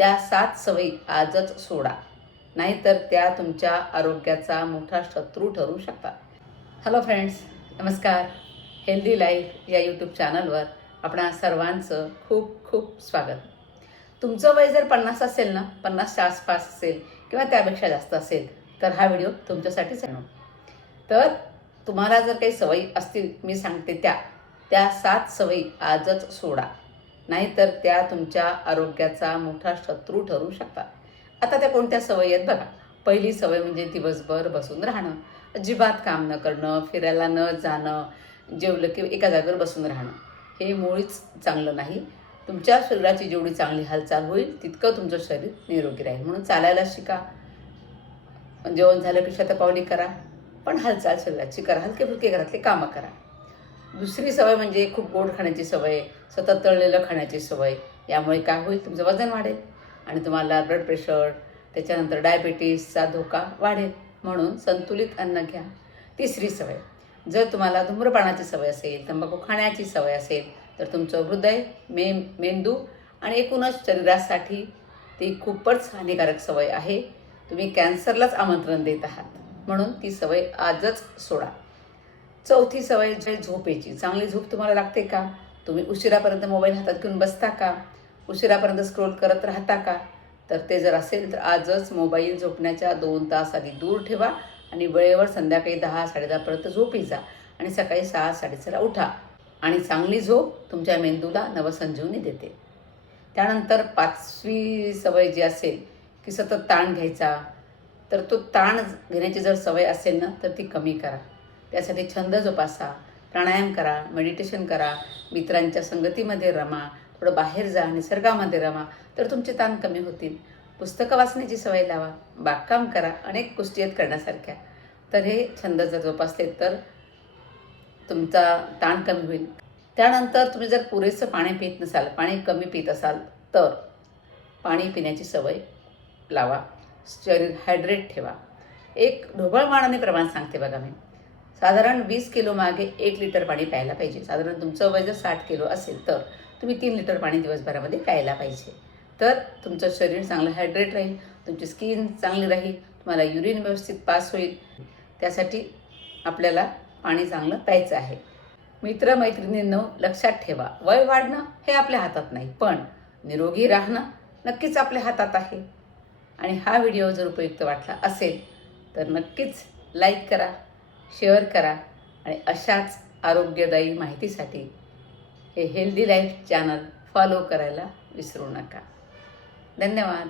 त्या 7 सवयी आजच सोडा, नाहीतर त्या तुमच्या आरोग्याचा मोठा शत्रू ठरू शकतात. हॅलो फ्रेंड्स, नमस्कार. हेल्दी लाईफ या यूट्यूब चॅनलवर आपणा सर्वांचं खूप खूप स्वागत. तुमचं वय जर 50 असेल ना, 50च्या आसपास असेल किंवा त्यापेक्षा जास्त असेल, तर हा व्हिडिओ तुमच्यासाठीच आहे. तर तुम्हाला जर काही सवयी असतील, मी सांगते त्या 7 सवयी आजच सोडा, नाहीतर त्या तुमच्या आरोग्याचा मोठा शत्रू ठरू शकतात. आता त्या कोणत्या सवयी आहेत बघा. पहिली सवय म्हणजे दिवसभर बसून राहणं, अजिबात काम न करणं, फिरायला न जाणं, जेवलं की एका जागेवर बसून राहणं. हे मुळीच चांगलं नाही. तुमच्या शरीराची जेवढी चांगली हालचाल होईल तितकं तुमचं शरीर निरोगी राहील. म्हणून चालायला शिका, जेवण झालं की शतपावली करा, पण हालचाल शरीराची करा, हलके फुलके घरातले कामं करा. दुसरी सवय म्हणजे खूप गोड खाण्याची सवय, सतत तळलेलं खाण्याची सवय. यामुळे काय होईल, तुमचं वजन वाढेल आणि तुम्हाला ब्लड प्रेशर, त्याच्यानंतर डायबिटीसचा धोका वाढेल. म्हणून संतुलित अन्न घ्या. तिसरी सवय, जर तुम्हाला धूम्रपानाची सवय असेल, तंबाखू खाण्याची सवय असेल, तर तुमचं हृदय, मेंदू आणि एकूणच शरीरासाठी ती खूपच हानिकारक सवय आहे. तुम्ही कॅन्सरलाच आमंत्रण देत आहात. म्हणून ती सवय आजच सोडा. चौथी सवय म्हणजे झोपेची. चांगली झोप तुम्हाला लागते का? तुम्ही उशिरापर्यंत मोबाईल हातात घेऊन बसता का? उशिरापर्यंत स्क्रोल करत राहता का? तर ते जर असेल तर आजच मोबाईल झोपण्याच्या 2 तास आधी दूर ठेवा आणि वेळेवर संध्याकाळी 10-10:30पर्यंत झोपी जा आणि सकाळी 6-6:30ला उठा. आणि चांगली झोप तुमच्या मेंदूला नवसंजीवनी देते. त्यानंतर 5वी सवय जी असेल की सतत ताण घ्यायचा, तर तो ताण घेण्याची जर सवय असेल ना, तर ती कमी करा. त्यासाठी छंद जोपासा, प्राणायाम करा, मेडिटेशन करा, मित्रांच्या संगतीमध्ये रमा, थोडं बाहेर जा, निसर्गामध्ये रमा, तर तुमचे ताण कमी होतील. पुस्तकं वाचण्याची सवय लावा, बागकाम करा, अनेक गोष्टी आहेत करण्यासारख्या. तर हे छंद जर जोपासले तर तुमचा ताण कमी होईल. त्यानंतर तुम्ही जर पुरेसं पाणी पित नसाल, पाणी कमी पित असाल, तर पाणी पिण्याची सवय लावा. शरीर हायड्रेट ठेवा. एक ढोबळ मानाने प्रमाण सांगते बघा मी. साधारण 20 किलो मागे 1 लिटर पाणी प्यायला पाहिजे. साधारण तुमचं वय जर 60 किलो असेल तर तुम्ही 3 लिटर पाणी दिवसभरामध्ये प्यायला पाहिजे. तर तुमचं शरीर चांगलं हायड्रेट राहील, तुमची स्किन चांगली राहील, तुम्हाला युरिन व्यवस्थित पास होईल. त्यासाठी आपल्याला पाणी चांगलं प्यायचं आहे. मित्रमैत्रिणींनो, लक्षात ठेवा, वय वाढणं हे आपल्या हातात नाही, पण निरोगी राहणं नक्कीच आपल्या हातात आहे. आणि हा व्हिडिओ जर उपयुक्त वाटला असेल तर नक्कीच लाईक करा, शेअर करा आणि अशाच आरोग्यदायी माहितीसाठी हे हेल्दी लाईफ चॅनल फॉलो करायला विसरू नका. धन्यवाद.